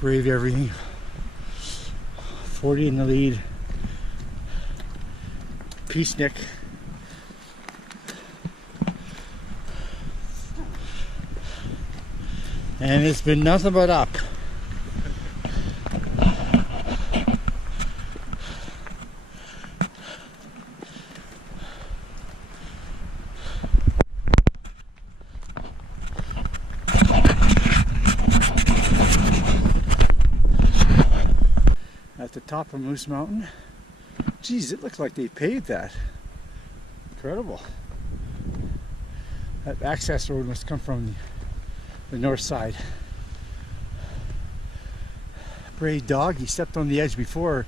brave everything. 40 in the lead. Peace, Nick. And it's been nothing but up. At the top of Moose Mountain. Geez, it looks like they paved that. Incredible. That access road must come from the north side. Brave dog, he stepped on the edge before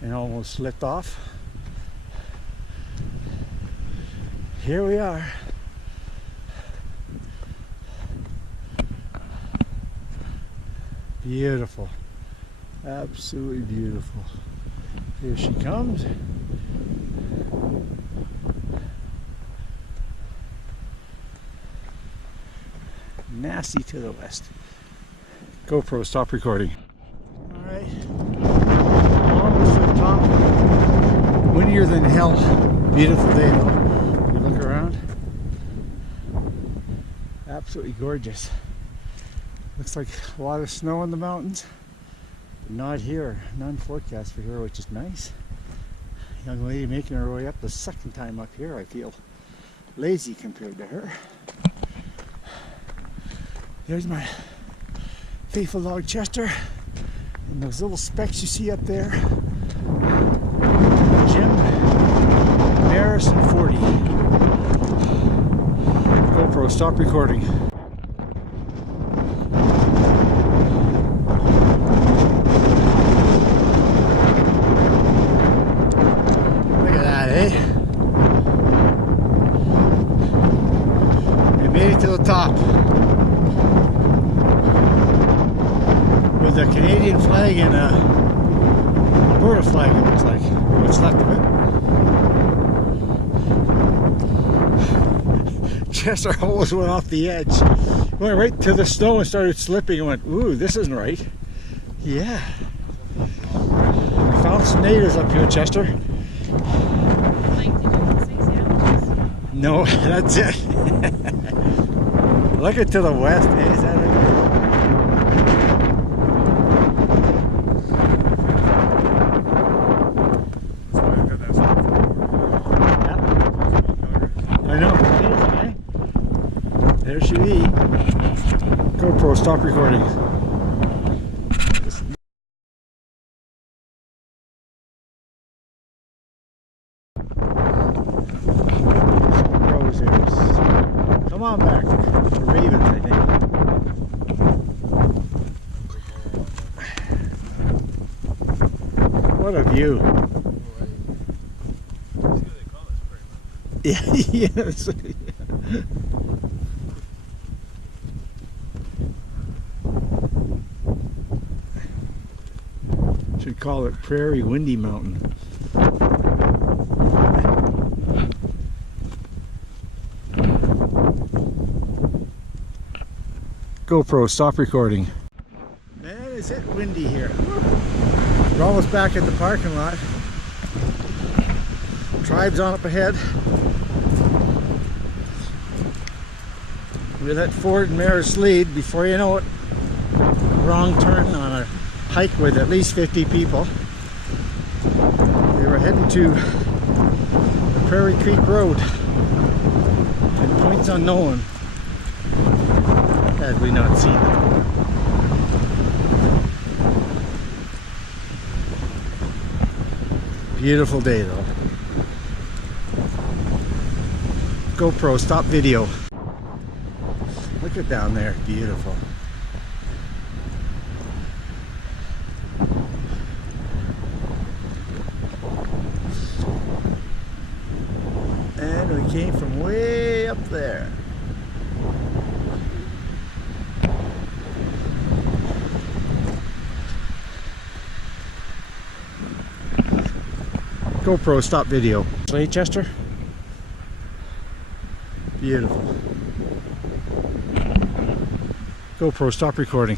and almost slipped off. Here we are. Beautiful. Absolutely beautiful. Here she comes. Nasty to the west. GoPro, stop recording. Alright. Almost to the top. Windier than hell. Beautiful day though. You look around. Absolutely gorgeous. Looks like a lot of snow in the mountains. Not here, none forecast for here, which is nice. Young lady making her way up the second time up here. I feel lazy compared to her. There's my faithful dog Chester, and those little specks you see up there. Jim, Maris, and 40. GoPro, stop recording. To the top with a Canadian flag and a Alberta flag, it looks like, what's left of it. Chester almost went off the edge, went right to the snow and started slipping and went, ooh, this isn't right. Yeah, I found some natives up here, Chester. No, that's it. Looking to the west, eh? Is that right? Yep. I know. Amazing, eh? There she be. GoPro, stop recording. Come on back. The ravens, I think. What a view. Yeah, yes. Should call it Prairie Windy Mountain. GoPro, stop recording. Man, is it windy here. We're almost back at the parking lot. Tribe's on up ahead. We let Ford and Maris lead. Before you know it, wrong turn on a hike with at least 50 people. We were heading to the Prairie Creek Road and points unknown. Had we not seen them. Beautiful day though. GoPro, stop video. Look at down there, beautiful. And we came from way up there. GoPro, stop video. Hey, Chester. Beautiful. GoPro, stop recording.